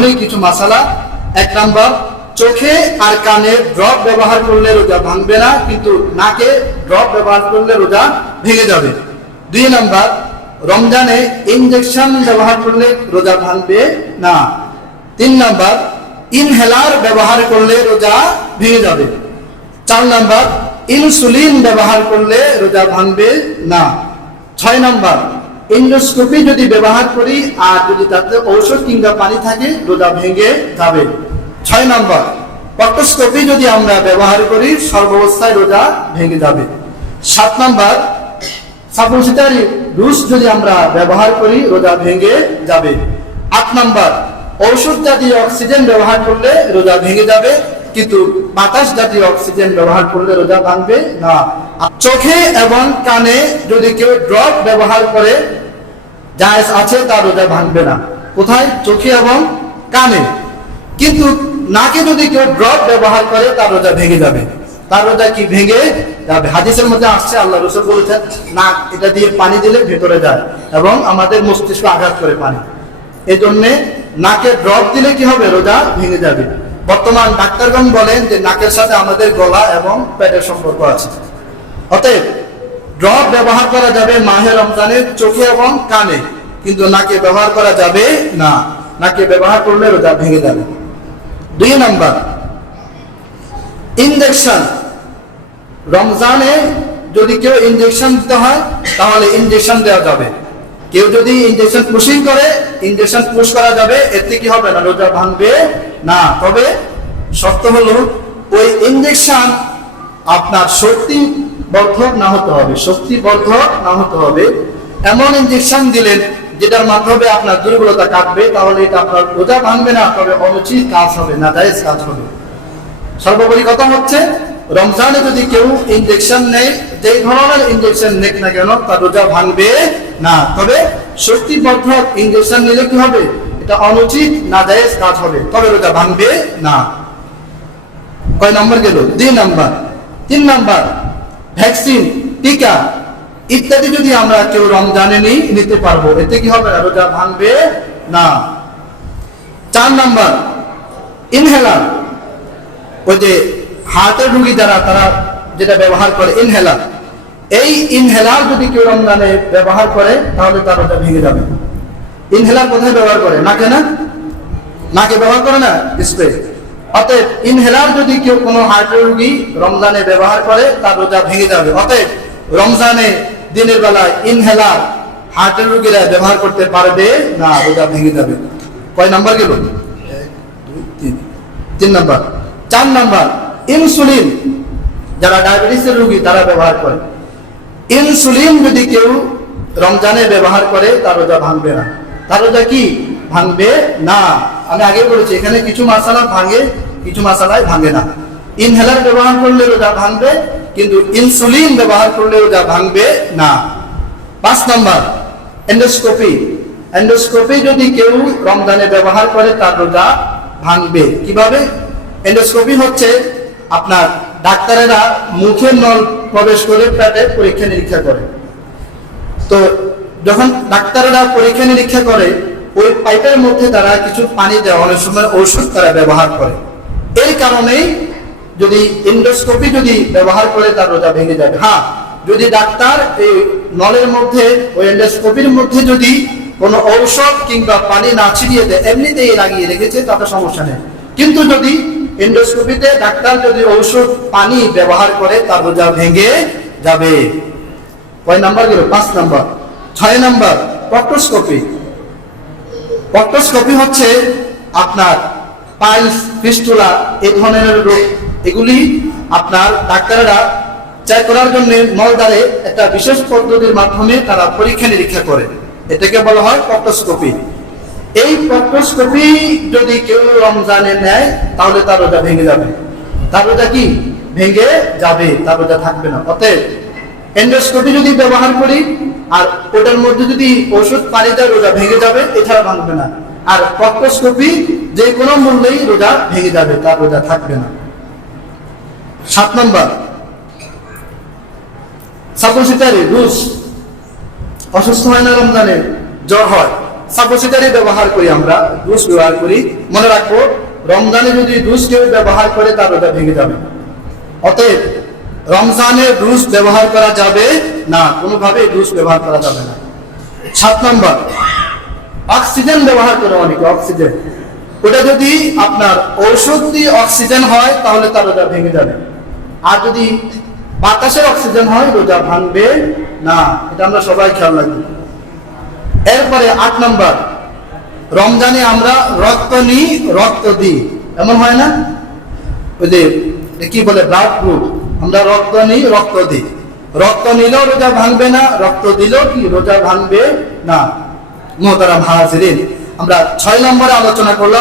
এখনই কিছু মাসালা। এক নাম্বার, চোখে আর কানে ড্রপ ব্যবহার করলে রোজা ভাঙবে না, কিন্তু নাকে ড্রপ ব্যবহার করলে রোজা ভেঙে যাবে। দুই নাম্বার, রমজানে ইনজেকশন ব্যবহার করলে রোজা ভাঙবে না। তিন নাম্বার ইনহেলার ব্যবহার করলে রোজা ভেঙে যাবে। চার নাম্বার ইনসুলিন ব্যবহার করলে রোজা ভাঙবে না। ছয় নাম্বার ইন্ডোস্কোপি যদি ব্যবহার করি, আর যদি তাতে ঔষধ কিংবা পানি থাকে রোজা ভেঙে যাবে। ছয় নাম্বার, পট্টোস্কোপি যদি আমরা ব্যবহার করি, সর্বাবস্থায় রোজা ভেঙে যাবে। সাত নাম্বার সাপোজিটারি রুস যদি আমরা ব্যবহার করি রোজা ভেঙে যাবে। আট নাম্বার, ঔষধ জাতীয় অক্সিজেন ব্যবহার করলে রোজা ভেঙে যাবে, কিন্তু বাতাস জাতীয় অক্সিজেন ব্যবহার করলে রোজা ভাঙবে না। চোখে এবং কানে যদি কেউ ড্রপ ব্যবহার করে জায়েজ আছে, তার রোজা ভাঙবে না। কোথায়? চোখে এবং কানে। কিন্তু নাকে যদি কেউ ড্রপ ব্যবহার করে, তার রোজা ভেঙে যাবে। তার রোজা কি ভেঙে যাবে? হাদিসের মধ্যে আসছে, আল্লাহ রসুল বলেছেন নাক এটা দিয়ে পানি দিলে ভেতরে যায় এবং আমাদের মস্তিষ্ক আঘাত করে পানি। এই জন্যে নাকে ড্রপ দিলে কি হবে? রোজা ভেঙে যাবে। বর্তমান ডাক্তারগণ বলেন যে, নাকের সাথে আমাদের গলা এবং পেটের সম্পর্ক আছে। অতএব ড্রপ ব্যবহার করা যাবে মাহে রমজানের চোখে এবং কানে। কিন্তু নাকে ব্যবহার করা যাবে না। নাকে ব্যবহার করলে রোজা ভেঙে যাবে। দুই নাম্বার, ইনজেকশন। রমজানে যদি কেউ ইনজেকশন দিতে হয়, তাহলে ইনজেকশন দেওয়া যাবে। কেউ যদি ইনজেকশন পুশিং করে, ইনজেকশন পুশ করা যাবে, এতে কি হবে না? রোজা ভাঙবে না। তবে শর্ত হলো, ওই ইনজেকশন আপনার শক্তি বর্ধক না হতে হবে, শক্তি বর্ধক না হতে হবে। এমন ইঞ্জেকশন দিলেন, যেটার মাধ্যমে আপনার দুর্বলতা কাটবে, তাহলে এটা আপনার রোজা ভাঙবে না তবে অনুচিত কাজ হবে না জায়েজ কাজ হবে। সর্বোপরি কথা হচ্ছে, রমজানে যদি কেউ ইনজেকশন নেয়, যেই ধরনের ইনজেকশন নেক না কেন, তার রোজা ভাঙবে না। তবে শক্তিবর্ধক ইনজেকশন নিলে কি হবে? এটা অনুচিত না জায়েজ কাজ হবে, তবে রোজা ভাঙবে না। কয় নম্বর গেল? দুই নাম্বার। তিন নাম্বার। ভ্যাকসিন টিকা, ইত্যাদি যদি আমরা কেউ রমজানে নিই, নিতে পারব। এতে কি হবে না? রোজা ভাঙবে না। চার নাম্বার ইনহেলার ওই যে হার্টের রুগী যারা, তারা যেটা ব্যবহার করে ইনহেলার এই ইনহেলার যদি কেউ রমজানে ব্যবহার করে, তাহলে তার ওটা ভেঙে যাবে। ইনহেলার কোথায় ব্যবহার করে? নাকে না? নাকে ব্যবহার করে না? স্প্রে অতএব ইনহেলার যদি কেউ কোনো হার্টের রুগী রমজানে ব্যবহার করে তার রোজা ভেঙে যাবে। অতএব রমজানে দিনের বেলায় ইনহেলার হার্টের রুগীরা ব্যবহার করতে পারবে না রোজা ভেঙে যাবে। কয় নাম্বার গেল? তিন নাম্বার। চার নাম্বার ইনসুলিন। যারা ডায়াবেটিসের রোগী তারা ব্যবহার করে। ইনসুলিন যদি কেউ রমজানে ব্যবহার করে তার রোজা ভাঙবে না। তার রোজা কি? ভাঙবে না। আমি আগে বলেছি, এখানে কিছু মশালা ভাঙে, কিছু মশালায় ভাঙে না। ইনহেলার ব্যবহার করলে রোজা ভাঙবে, কিন্তু ইনসুলিন ব্যবহার করলে রোজা ভাঙবে না। পাঁচ নাম্বার এন্ডোস্কোপি এন্ডোস্কোপি যদি কেউ রমজানে ব্যবহার করে তার রোজা ভাঙবে। কীভাবে? এন্ডোস্কোপি হচ্ছে আপনার ডাক্তারেরা মুখের নল প্রবেশ করে পেটে পরীক্ষা নিরীক্ষা করে। তো যখন ডাক্তারেরা পরীক্ষা নিরীক্ষা করে ওই পাইপের মধ্যে তারা কিছু পানি দেওয়া অনেক সময় ঔষধ তারা ব্যবহার করে। এর কারণেই যদি ইন্ডোস্কোপি যদি ব্যবহার করে, তার রোজা ভেঙে যাবে। হ্যাঁ যদি ডাক্তার এই নলের মধ্যে, ওই এন্ডোস্কোপির মধ্যে যদি কোনো ঔষধ কিংবা পানি না ছিটিয়ে দেয়, এমনিতেই লাগিয়ে রেখেছে, তাতে সমস্যা নেই। কিন্তু যদি এন্ডোস্কোপিতে ডাক্তার যদি ঔষধ, পানি ব্যবহার করে, তার রোজা ভেঙে যাবে। কয় নাম্বার গেল? পাঁচ নাম্বার। ছয় নাম্বার প্রক্টোস্কোপি প্রক্টোস্কোপি হচ্ছে আপনার পাইলস, ফিস্টুলা এই ধরনের রোগ। এগুলি আপনার ডাক্তাররা চেক করার জন্য মলদারে একটা বিশেষ পদ্ধতির মাধ্যমে তারা পরীক্ষা নিরীক্ষা করে। এটাকে বলা হয় প্রক্টোস্কোপি এই প্রক্টোস্কোপি যদি কেউ রমজানে নেয়, তাহলে তার রোজা ভেঙে যাবে। তার রোজা কি? ভেঙে যাবে, তার রোজা থাকবে না। অতএব এন্ডোস্কোপি যদি ব্যবহার করি আর ওটার মধ্যে যদি ওষুধ পানি দেয়, রোজা ভেঙে যাবে, এছাড়া ভাঙবে না। আর প্রক্টোস্কোপি যে কোনো মূল্যেই রোজা ভেঙে যাবে, তার রোজা থাকবে না। সাত নম্বর। সাপোসিটারি রুশ। অসুস্থ হয় না রমজানে? জ্বর হয়। সাপোসিটারি ব্যবহার করি আমরা জুস ব্যবহার করি। মনে রাখব রমজানে যদি জুস কেউ ব্যবহার করে, তার রোজা ভেঙে যাবে। অতএব রমজানে জুস ব্যবহার করা যাবে না কোনোভাবে জুস ব্যবহার করা যাবে না। সাত নম্বর, অক্সিজেন ব্যবহার করে অনেকে, অক্সিজেন। ওটা যদি আপনার ঔষধ দিয়ে অক্সিজেন হয়, তাহলে তার রোজা ভেঙে যাবে। আর যদি বাতাসের অক্সিজেন হয়, রোজা ভাঙবে না। এটা আমরা সবাই খেয়াল রাখি এরপরে আট নম্বর, রমজানে আমরা রক্ত নিই, রক্ত দিই। এমন হয় না? ওই যে কি বলে ব্লাড গ্রুপ আমরা রক্ত নিই, রক্ত দিই। রক্ত নিলেও রোজা ভাঙবে না, রক্ত দিলেও কি রোজা ভাঙবে না? মোহতারা ভাড়া আমরা ছয় নম্বরে আলোচনা করলাম।